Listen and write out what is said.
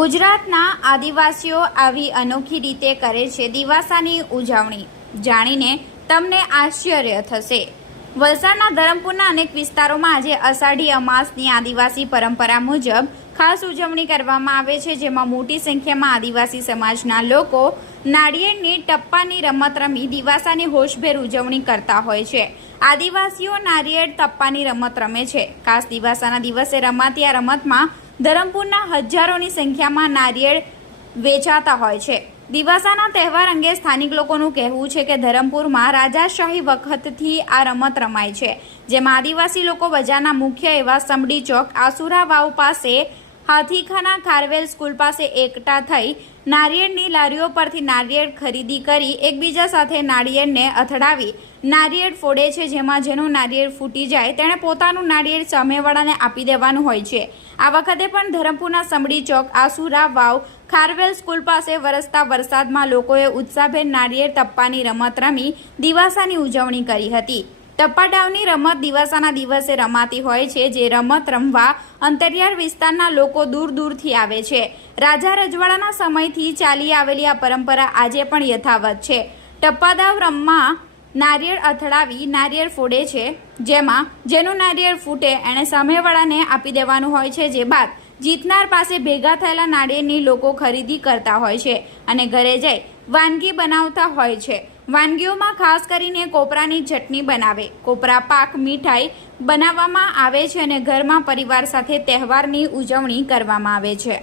ગુજરાતના આદિવાસીઓ આવી અનોખી રીતે કરે છે દિવાસાની ઉજવણી. જાણીને તમને આશ્ચર્ય થશે. વલસાડના ધરમપુરના અનેક વિસ્તારોમાં આજે અષાઢી અમાસની આદિવાસી પરંપરા મુજબ ખાસ ઉજવણી કરવામાં આવે છે, જેમાં મોટી સંખ્યામાં આદિવાસી સમાજના લોકો નાળિયેરની ટપ્પાની રમત રમી દિવાસાની હોશભેર ઉજવણી કરતા હોય છે. આદિવાસીઓ નાળિયેર ટપ્પાની રમત રમે છે. ખાસ દિવાસાના દિવસે રમાતી આ રમતમાં ધરમપુરના હજારોની સંખ્યામાં નાળિયેર વેચાતા હોય છે. દિવાસાના તહેવાર અંગે સ્થાનિક લોકોનું કહેવું છે કે ધરમપુરમાં રાજાશાહી વખતથી આ રમત રમાય છે, જેમાં આદિવાસી લોકો બજારના મુખ્ય એવા સમડી ચોક, આસુરા વાવ પાસે, હાથીખાના ખારવેલ સ્કૂલ પાસે એકઠા થઈ નાળિયેરની લારીઓ પરથી નાળિયેર ખરીદી કરી એકબીજા સાથે નાળિયેરને અથડાવી નાળિયેર ફોડે છે, જેમાં જેનું નાળિયેર ફૂટી જાય તેણે પોતાનું નાળિયેર સામેવાળાને આપી દેવાનું હોય છે. આ વખતે પણ ધરમપુરના સમડી ચોક, આસુરા વાવ, ખારવેલ સ્કૂલ પાસે વરસતા વરસાદમાં લોકોએ ઉત્સાહભેર નાળિયેર ટપ્પાની રમત રમી દિવાસાની ઉજવણી કરી હતી. ટપ્પા દાવની રમત દિવાસાના દિવસે રમાતી હોય છે, જે રમત રમવા અંતરિયાળ વિસ્તારના લોકો દૂર દૂરથી આવે છે. રાજા રજવાડાના સમયથી ચાલી આવેલી આ પરંપરા આજે પણ યથાવત છે. ટપ્પા દાવ રમવા નાળિયેર અથડાવી નાળિયેર ફોડે છે, જેમાં જેનું નાળિયેર ફૂટે એણે સામેવાળાને આપી દેવાનું હોય છે, જે બાદ જીતનાર પાસે ભેગા થયેલા નાળિયેરની લોકો ખરીદી કરતા હોય છે અને ઘરે જઈ વાનગી બનાવતા હોય છે. વાનગીઓમાં ખાસ કરીને કોપરાની ચટણી બનાવે, કોપરા પાક, મીઠાઈ બનાવવામાં આવે છે અને ઘરમાં પરિવાર સાથે તહેવારની ઉજવણી કરવામાં આવે છે.